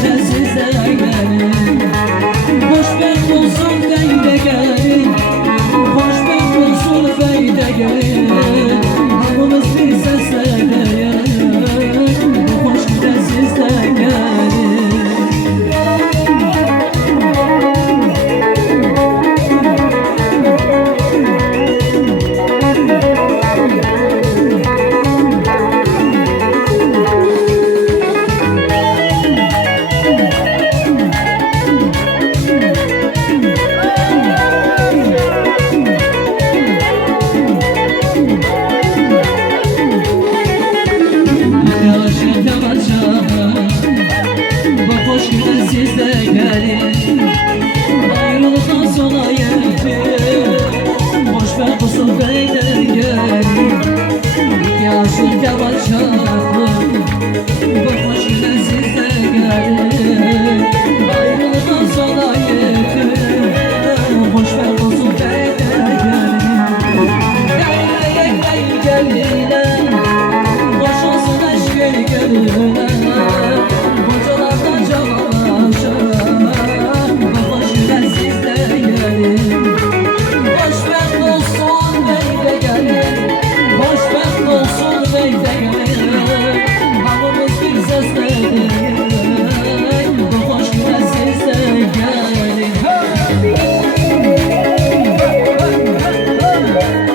gider siz de gelin. Hoşbext olsun bey de gelin, hoşbext olsun bey de gelin. Hamımız bir sesle deyin, hoş gider siz de gelin. Hoş gider siz de gelin.